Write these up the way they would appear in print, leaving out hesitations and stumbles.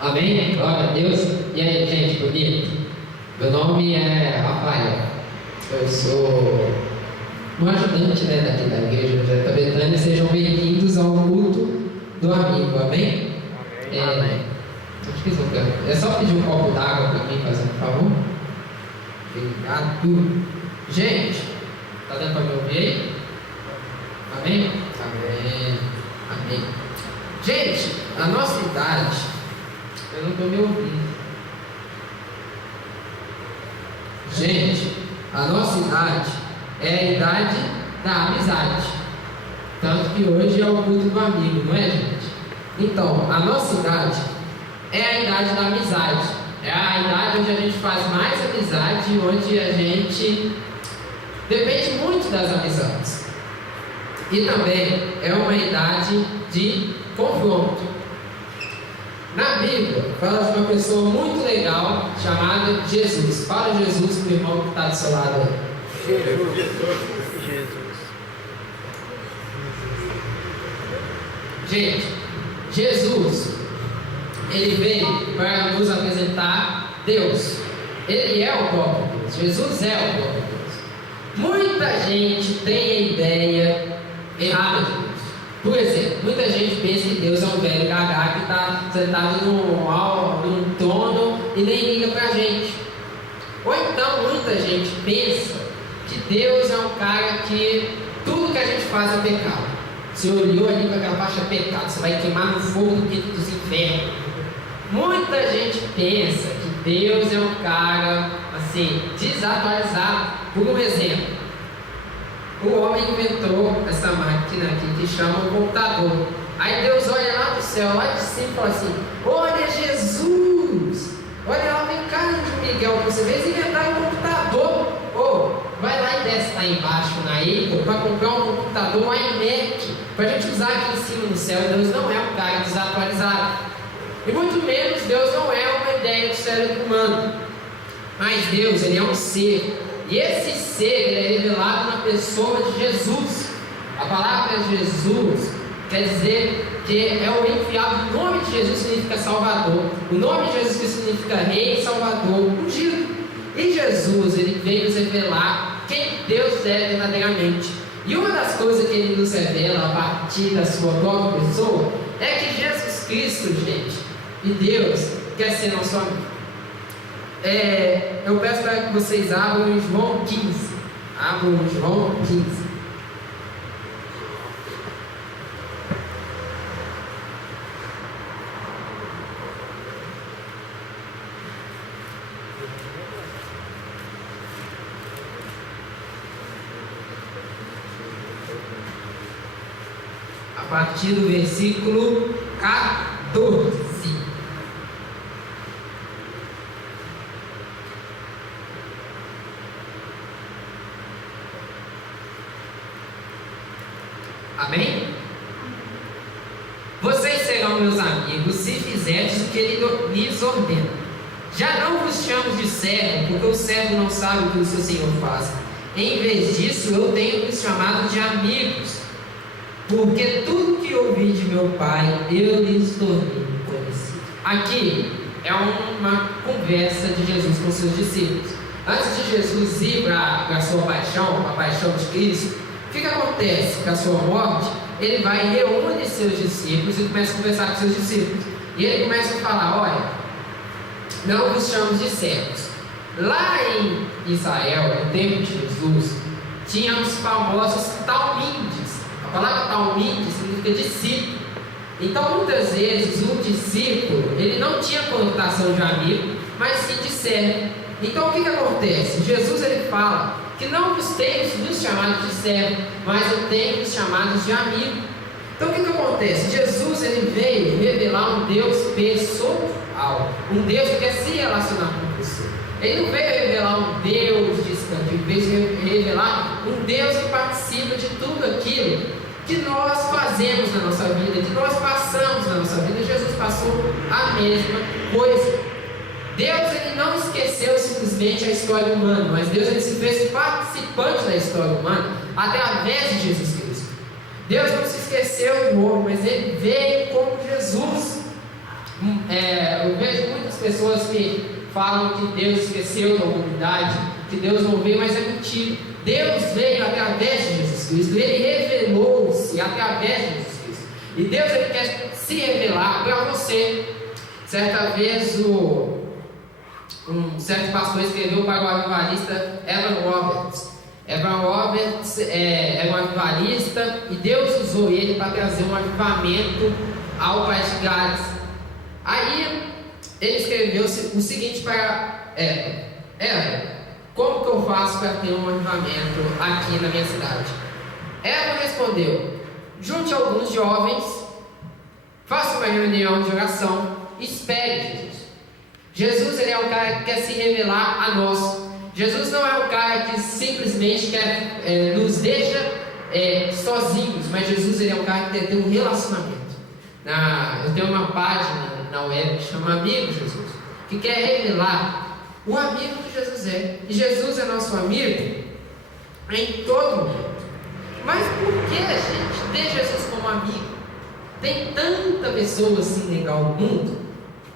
Amém? Glória a Deus. E aí, gente, bonito? Meu nome é Rafael. Eu sou um ajudante daqui da igreja José Betânia. Sejam bem-vindos ao culto do amigo. Amém? Amém. É só pedir um copo d'água para mim, fazendo um favor. Obrigado. Gente, tá dando para me ouvir aí? Amém? Amém. Amém. Gente, a nossa idade, eu não estou me ouvindo. Gente, a nossa idade é a idade da amizade. Tanto que hoje é o culto do amigo, não é, gente? Então, a nossa idade é a idade da amizade. É a idade onde a gente faz mais amizade e onde a gente depende muito das amizades. E também é uma idade de confronto. Na Bíblia, fala de uma pessoa muito legal chamada Jesus. Fala Jesus para o irmão que está do seu lado aí. Jesus. Gente, Jesus, ele veio para nos apresentar Deus. Ele é o próprio Deus. Jesus é o próprio Deus. Muita gente tem a ideia errada de Deus. Por exemplo, muita gente pensa que Deus é um velho gagá que está sentado num trono e nem liga para a gente. Ou então, muita gente pensa que Deus é um cara que tudo que a gente faz é pecado. Você olhou ali para aquela faixa pecado, você vai queimar no fogo do quinto dos infernos. Muita gente pensa que Deus é um cara, assim, desatualizado. Por um exemplo, o homem inventou essa máquina aqui que chama o computador. Aí Deus olha lá do céu, lá de cima e fala assim: olha Jesus, olha lá, vem cá, Anjo Miguel, você veio inventar um computador. Vai lá e desce lá embaixo na Apple para comprar um computador, um iMac, para a gente usar aqui em cima no céu. Deus não é um cara desatualizado. E muito menos Deus não é uma ideia do cérebro humano. Mas Deus, ele é um ser. E esse ser, ele é revelado na pessoa de Jesus. A palavra Jesus quer dizer que é o enviado. O nome de Jesus significa Salvador. O nome de Jesus significa Rei, Salvador, ungido. E Jesus, ele veio nos revelar quem Deus é verdadeiramente. E uma das coisas que ele nos revela a partir da sua própria pessoa é que Jesus Cristo, gente, e Deus quer ser nosso amigo. Eu peço para que vocês abram em João 15. Abram em João 15. A partir do versículo 14. Amém? Vocês serão meus amigos se fizerdes o que ele lhes ordena. Já não vos chamo de servo, porque o servo não sabe o que o seu senhor faz. Em vez disso, eu tenho vos chamado de amigos, porque tudo que ouvi de meu Pai, eu lhes tornei conhecido. Aqui é uma conversa de Jesus com seus discípulos. Antes de Jesus ir para a sua paixão, a paixão de Cristo, o que acontece? Com a sua morte, ele vai e reúne seus discípulos e começa a conversar com seus discípulos. E ele começa a falar: olha, não vos chamo de servos. Lá em Israel, no tempo de Jesus, tinha os famosos talmides. A palavra talmide significa discípulo. Então, muitas vezes, o discípulo, ele não tinha conotação de amigo, mas sim de servo. Então, o que acontece? Jesus, ele fala que não vos tenho vos chamado de servo, mas eu tenho vos chamado de amigo. Então, o que acontece? Jesus, ele veio revelar um Deus pessoal, um Deus que quer se relacionar com você. Ele não veio revelar um Deus distante, ele veio revelar um Deus que participa de tudo aquilo que nós fazemos na nossa vida, que nós passamos na nossa vida. Jesus passou a mesma coisa. Deus, ele não esqueceu simplesmente a história humana, mas Deus, ele se fez participante da história humana através de Jesus Cristo. Deus não se esqueceu do homem, mas ele veio como Jesus. Eu vejo muitas pessoas que falam que Deus esqueceu da humanidade, que Deus não veio, mas é mentira. Deus veio através de Jesus Cristo, Ele revelou-se através de Jesus Cristo. E Deus Ele quer se revelar para você. Certa vez um certo pastor escreveu para o avivalista Evan Roberts. Evan Roberts era um avivalista e Deus usou ele para trazer um avivamento ao país de Gales. Aí ele escreveu o seguinte para Evan: como que eu faço para ter um avivamento aqui na minha cidade? Evan respondeu: junte alguns jovens, faça uma reunião de oração, espere Jesus. Jesus ele é um cara que quer se revelar a nós. Jesus não é um cara que simplesmente quer nos deixa sozinhos, mas Jesus ele é um cara que quer ter um relacionamento. Eu tenho uma página na web que chama Amigo Jesus, que quer revelar o amigo que Jesus é. E Jesus é nosso amigo em todo momento. Mas por que, gente, ter Jesus como amigo? Tem tanta pessoa assim legal no mundo,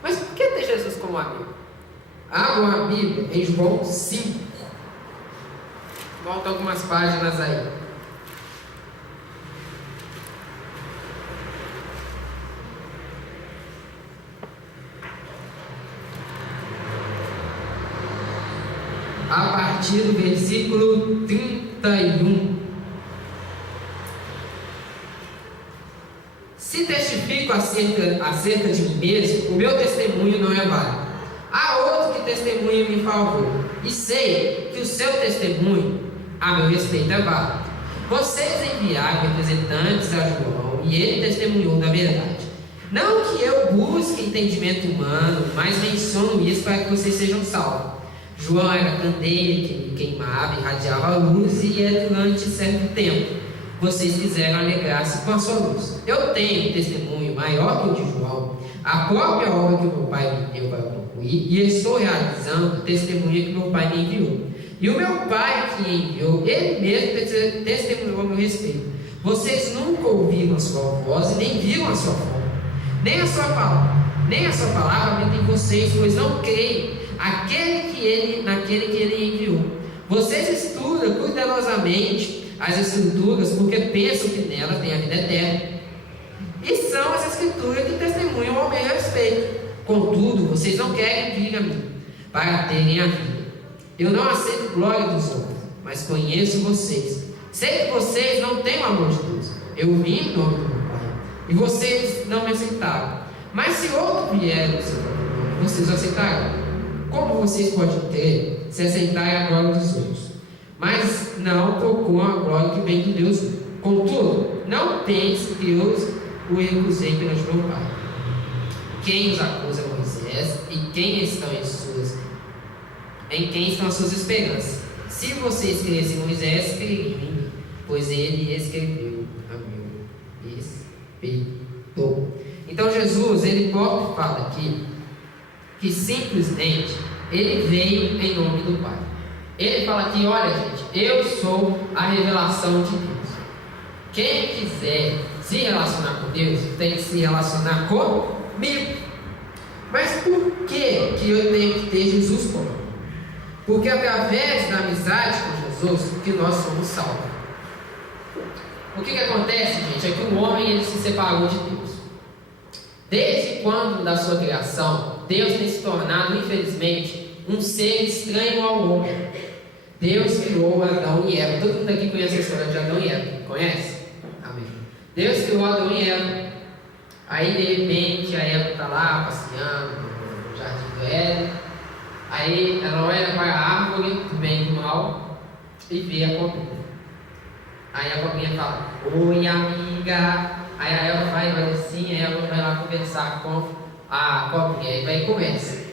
mas por que ter Jesus como amigo? Abra a Bíblia em João 5. Volta algumas páginas aí. A partir do versículo 31. Se testifico acerca de mim mesmo, o meu testemunho não é válido. Há outro que testemunha em meu favor, e sei que o seu testemunho a meu respeito é válido. Vocês enviaram representantes a João, e ele testemunhou da verdade. Não que eu busque entendimento humano, mas menciono isso para que vocês sejam salvos. João era candeia que queimava e irradiava a luz, e durante certo tempo vocês quiseram alegrar-se com a sua luz. Eu tenho um testemunho maior que o de João, a própria obra que o meu Pai me deu para concluir, e estou realizando o testemunho que meu Pai me enviou. E o meu Pai que enviou, Ele mesmo testemunhou a meu respeito. Vocês nunca ouviram a sua voz e nem viram a sua forma, nem a sua palavra habita em vocês, pois não creem naquele que Ele enviou. Vocês estudam cuidadosamente as Escrituras, porque pensam que nela tem a vida eterna. E são as Escrituras que testemunham ao meu respeito. Contudo, vocês não querem vir a mim para terem a vida. Eu não aceito glória dos homens, mas conheço vocês. Sei que vocês não têm o amor de Deus. Eu vim em nome do meu Pai, e vocês não me aceitaram. Mas se outro vier no seu nome, vocês o aceitarão. Como vocês podem ter se aceitarem a glória dos outros? Mas não procura a glória que vem de Deus. Contudo, não pense que eu o recusei perante meu Pai. Quem os acusa é Moisés, e em quem estão as suas esperanças? Se vocês crescem em Moisés, creriam em mim, pois ele escreveu a meu respeito. Então Jesus, ele próprio fala aqui que simplesmente ele veio em nome do Pai. Ele fala aqui: olha gente, eu sou a revelação de Deus. Quem quiser se relacionar com Deus, tem que se relacionar comigo. Mas por que eu tenho que ter Jesus comigo? Porque através da amizade com Jesus, que nós somos salvos. O que acontece, gente, é que o homem ele se separou de Deus. Desde quando da sua criação, Deus tem se tornado, infelizmente, um ser estranho ao homem. Deus criou Adão e Eva. Todo mundo aqui conhece a história de Adão e Eva? Conhece? Amém. Deus criou Adão e Eva. Aí de repente a Eva está lá passeando no jardim do Éden. Aí ela olha para a árvore do bem e do mal e vê a cobrinha. Aí a cobrinha fala: oi amiga. Aí a Eva vai assim, a Eva vai lá conversar com a cobrinha. Aí vai e começa: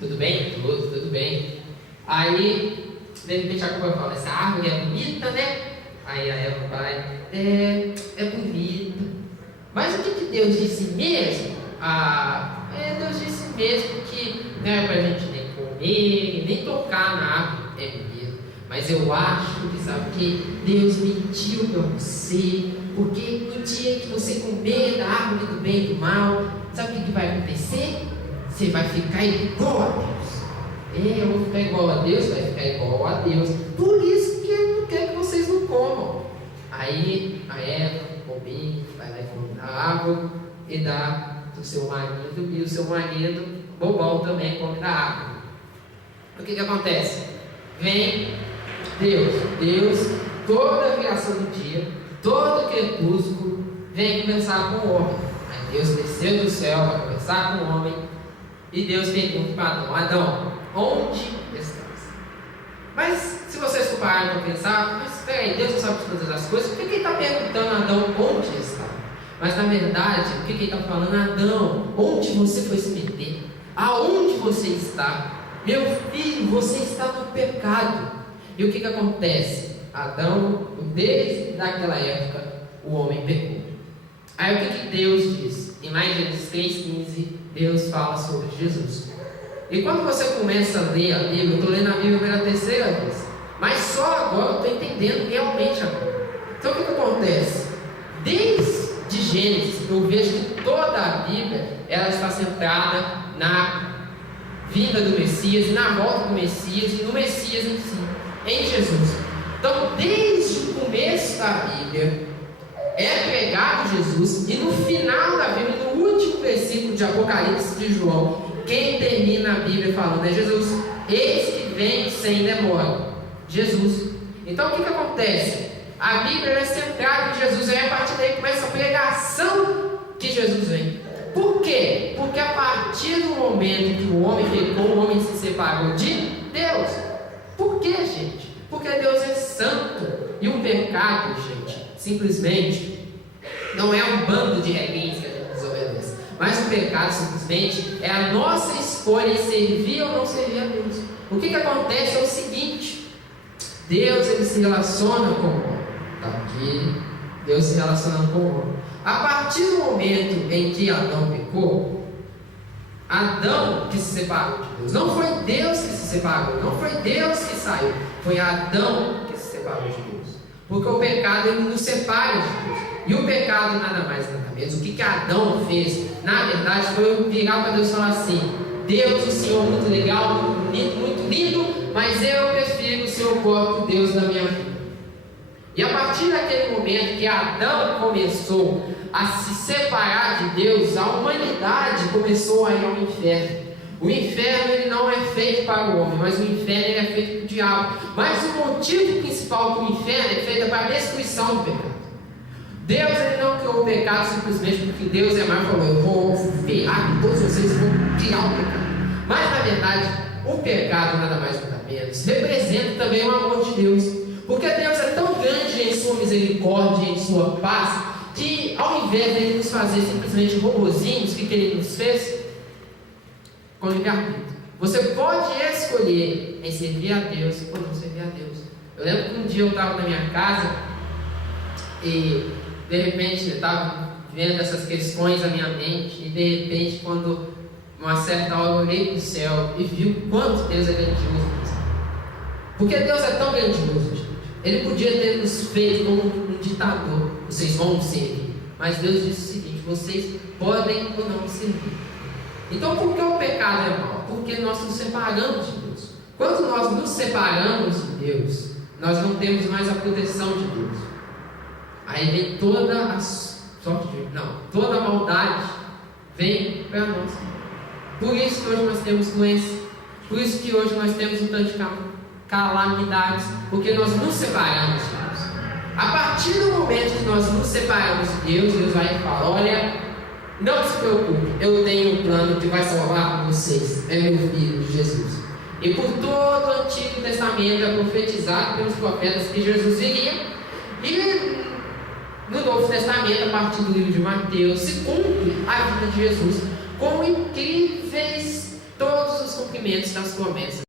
tudo bem? Tudo bem. Aí de repente a cobra fala: essa árvore é bonita, né? Aí a Eva vai: é bonita. Mas o que Deus disse mesmo? Deus disse mesmo que não é para a gente nem comer, nem tocar na árvore. É mesmo. Mas eu acho que sabe que Deus mentiu para você, porque no dia que você comer da árvore do bem e do mal, sabe o que vai acontecer? você vai ficar igual a Deus. Eu vou ficar igual a Deus, vai ficar igual a Deus. Por isso que Ele não quer que vocês não comam. Aí a Eva, bobinho, vai lá e come da água e dá do seu marido, e o seu marido, bobão, também come da água. O que acontece? Vem Deus, toda a viração do dia, todo crepúsculo, vem conversar com o homem. Aí Deus desceu do céu para conversar com o homem, e Deus pergunta para Adão: onde estás? Mas se vocês pararem para pensar, mas espera aí, Deus não sabe de todas as coisas, por que Ele está perguntando a Adão onde está? Mas na verdade, o que Ele está falando? Adão, onde você foi se meter? Aonde você está? Meu filho, você está no pecado. E o que acontece? Adão, desde aquela época, o homem pecou. Aí o que Deus diz? Em mais Gênesis 3,15, Deus fala sobre Jesus. E quando você começa a ler a Bíblia, eu estou lendo a Bíblia pela terceira vez, mas só agora eu estou entendendo realmente a Bíblia. Então o que acontece? Desde Gênesis, eu vejo que toda a Bíblia ela está centrada na vinda do Messias, na volta do Messias e no Messias em si, em Jesus. Então, desde o começo da Bíblia, é pregado Jesus, e no final da Bíblia, no último versículo de Apocalipse de João, quem termina a Bíblia falando é Jesus. Eis que vem sem demora. Jesus. Então, o que acontece? A Bíblia é centrada em Jesus, e a partir daí começa a pregação que Jesus vem. Por quê? Porque a partir do momento que o homem pecou, o homem se separou de Deus. Por quê, gente? Porque Deus é santo. E o pecado, gente, simplesmente não é um bando de regrinhas que a gente desobedece. Mas o pecado simplesmente é a nossa escolha em servir ou não servir a Deus. O que acontece é o seguinte: Deus ele se relaciona com o homem. Está aqui, Deus se relacionando com o homem. A partir do momento em que Adão pecou, Adão que se separou de Deus. Não foi Deus que se separou, não foi Deus que saiu, foi Adão que se separou de Deus. Porque o pecado ele nos separa de Deus. E o pecado nada mais nada menos. O que Adão fez, na verdade, foi virar para Deus e falar assim: Deus, o Senhor é muito legal, muito lindo, mas eu prefiro o Senhor próprio Deus da minha vida. E a partir daquele momento que Adão começou a se separar de Deus, a humanidade começou a ir ao inferno. O inferno ele não é feito para o homem, mas o inferno ele é feito para o diabo. Mas o motivo principal do inferno é feito para a destruição do pecado. Deus ele não criou o pecado simplesmente porque Deus é mais e falou: eu vou ferrar com todos vocês e vou tirar o pecado. Mas na verdade, o pecado nada mais nada menos representa também o amor de Deus. Porque Deus é tão grande em sua misericórdia, em sua paz, que ao invés de Ele nos fazer simplesmente robozinhos, o que Ele nos fez? Com livre-arbítrio. Você pode escolher em servir a Deus ou não servir a Deus. Eu lembro que um dia eu estava na minha casa e de repente eu estava vendo essas questões na minha mente, e de repente, quando uma certa hora eu olhei para o céu e vi o quanto Deus é grandioso. Porque Deus é tão grandioso, gente. Ele podia ter nos feito como um ditador: vocês vão me servir. Mas Deus disse o seguinte: vocês podem ou não me servir. Então, por que o pecado é mau? Porque nós nos separamos de Deus. Quando nós nos separamos de Deus, nós não temos mais a proteção de Deus. Aí vem toda a sorte de... toda a maldade vem para nós. Por isso que hoje nós temos doença. Por isso que hoje nós temos um tanto de calamidades, porque nós nos separamos de Deus. A partir do momento que nós nos separamos de Deus, Deus vai e fala: olha, não se preocupe, eu tenho um plano que vai salvar vocês, é meu filho Jesus. E por todo o Antigo Testamento é profetizado pelos profetas que Jesus iria, e no Novo Testamento, a partir do livro de Mateus, se cumpre a vida de Jesus com incríveis todos os cumprimentos das promessas